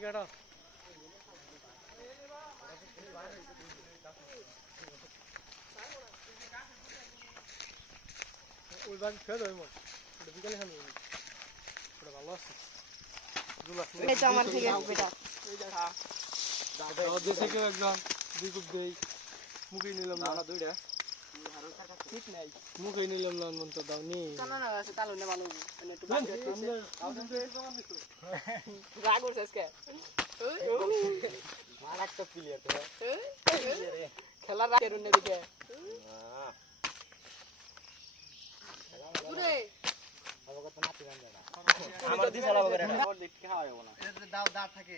কাটা ওই বাগ খেয়ে দেবো মন ওটা বিকালে খাবো ওটা ভালো আছে এই তো আমার থেকে বেটা দেশে কেউ একদম দুই কুপ দেই মুখে নিলাম না দুইটা ঠিক নাই মুখে নিলাম না মন তো দাও নি কানা না আছে তাহলে না ভালো মানে একটু বাকি আছে রাগ করছিস আজকে আর একটা প্লেয়ার তো খেলা রাগ করুন এদিকে পুরে আমাকে তো নাতি গান জানা আমার দি চালাবো করে ওর দিকে খাওয়াবো না দাও দাঁত থাকে